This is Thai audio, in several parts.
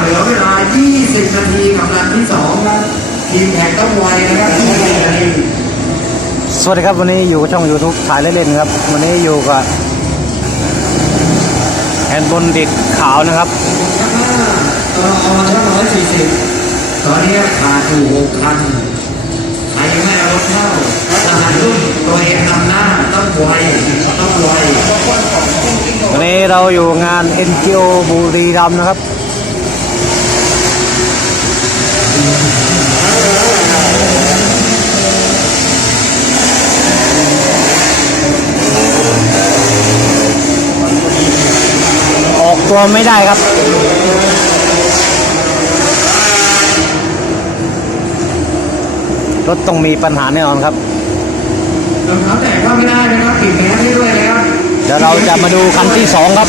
เหลือเวลา 20 นาทีกับรันที่2ครับทีมแข่งต้องไวนะครับ20นาทีสวัสดีครับวันนี้อยู่กับช่อง YouTube ถ่ายเล่นๆครับ วันนี้อยู่กับแฮนด์บนดิดขาวนะครับตอนออนร้อยสี่สิบตอนนี้ขาดอยู่หกคันใครยังไม่เอารถเข้าทหารรุ่นตัวเองนำหน้าต้องไวต้องไววันนี้เราอยู่งาน NGO บุรีรัมย์นะครับ ออกตัวไม่ได้ครับรถต้องมีปัญหาแน่นอนครับรองเท้าแตะก็ไม่ได้นะครับปิดแมสให้ด้วยนะครับเดี๋ยวเราจะมาดูคันที่สองครับ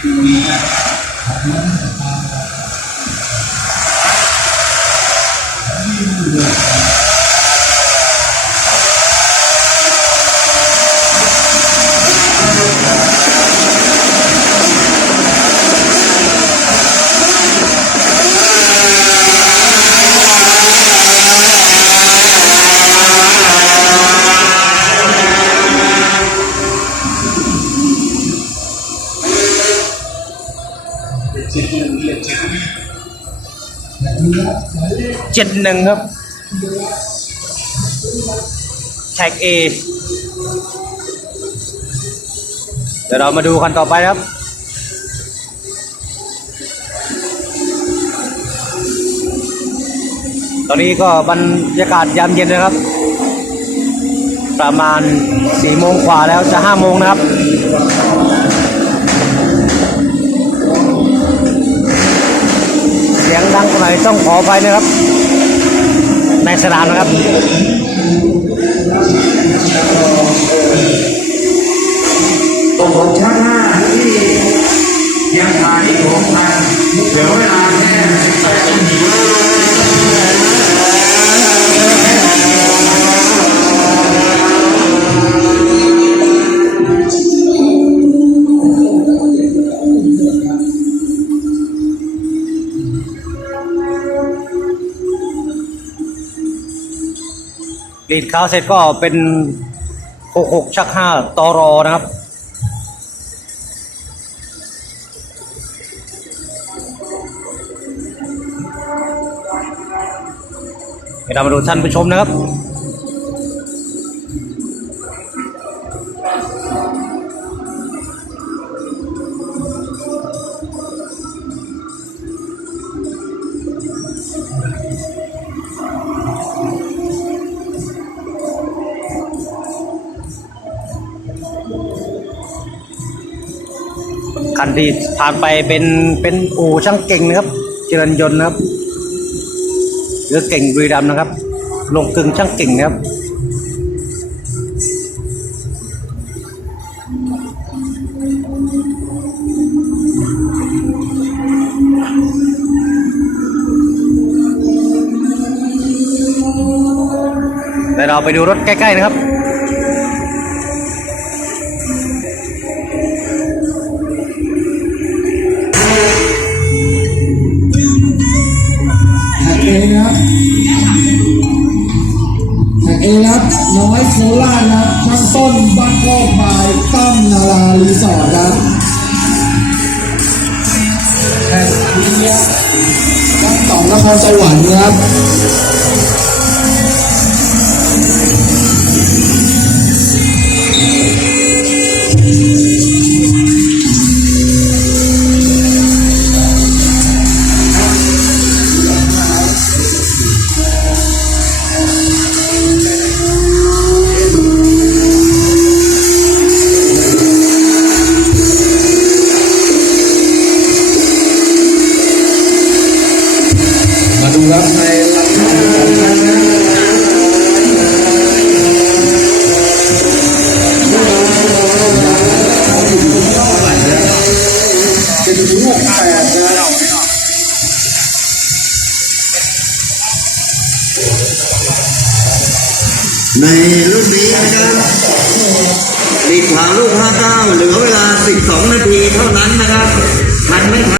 ที่มีของน้องของที่มีเดือด เจ็ดหนึ่งครับแท็กเอเดี๋ยวเรามาดูกันต่อไปครับตอนนี้ก็บรรยากาศยามเย็นนะครับ ประมาณสี่โมงกว่าแล้วจะห้าโมงนะครับ ต้องขอไปนะครับ ในสนามนะครับ รีดขาวเสร็จก็เป็นหกหกชักห้าตอรอนะครับเดี๋ยวเรามาดูท่านผู้ชมนะครับ คันที่ผ่านไปเป็นเป็นอู่ช่างเก่งนะครับเจริญยนต์นะครับหรือเก่งบุรีรัมย์นะครับ ลงกึงช่างเก่งนะครับแต่เราไปดูรถใกล้ ๆ นะครับ น้อยโคราชครับช่างต้นบ้านโคกบายตั้มนารารีสอร์ทครับแท็กเอครับช่างสองนครสวรรค์ครับ ในรุ่นนี้นะครับติดขวาลูก 59 เหลือเวลา 12 นาทีเท่านั้นนะครับ ทันไหมครับ